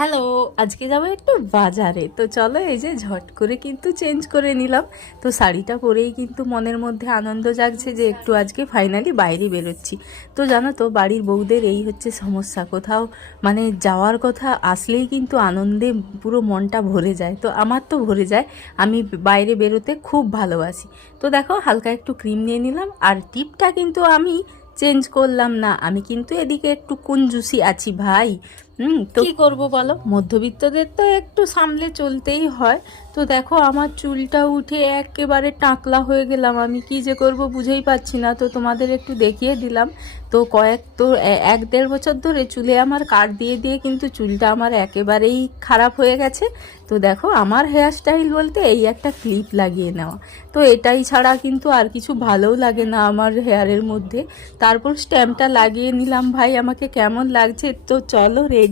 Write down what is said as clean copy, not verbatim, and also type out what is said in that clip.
Hello, আজকে যাবো একটু বাজারে। তো চলো, এই যে ঝট করে কিন্তু চেঞ্জ করে নিলাম। তো শাড়িটা পরেই কিন্তু মনের মধ্যে আনন্দ জাগছে যে একটু আজকে ফাইনালি বাইরে বেরোচ্ছি। তো জানো তো, বাড়ির বউদের এই হচ্ছে সমস্যা, কোথাও মানে যাওয়ার কথা আসলেই কিন্তু আনন্দে পুরো মনটা ভরে যায়। তো আমার তো ভরে যায়, আমি বাইরে বেরোতে খুব ভালোবাসি। তো দেখো, হালকা একটু ক্রিম নিয়ে নিলাম, আর টিপটা কিন্তু আমি চেঞ্জ করলাম না, আমি কিন্তু এদিকে একটু কুঞ্জুসি আছি ভাই। তো কি করব বলো, মধ্যবিত্তদের তো একটু সামলে চলতেই হয়। তো দেখো, আমার চুলটা উঠে একেবারে টাকলা হয়ে গেলাম, আমি কি যে করব বুঝেই পাচ্ছি না। তো তোমাদের একটু দেখিয়ে দিলাম। তো এক দেড় বছর ধরে চুলে আমার কাট দিয়ে দিয়ে কিন্তু চুলটা আমার একেবারেই খারাপ হয়ে গেছে। তো দেখো, আমার হেয়ার স্টাইল বলতে এই একটা ক্লিপ লাগিয়ে নেওয়া। তো এটাই ছাড়া কিন্তু আর কিছু ভালোও লাগে না আমার হেয়ারের মধ্যে। তারপর স্ট্যাম্পটা লাগিয়ে নিলাম ভাই, আমাকে কেমন লাগছে তো চলো রেডি।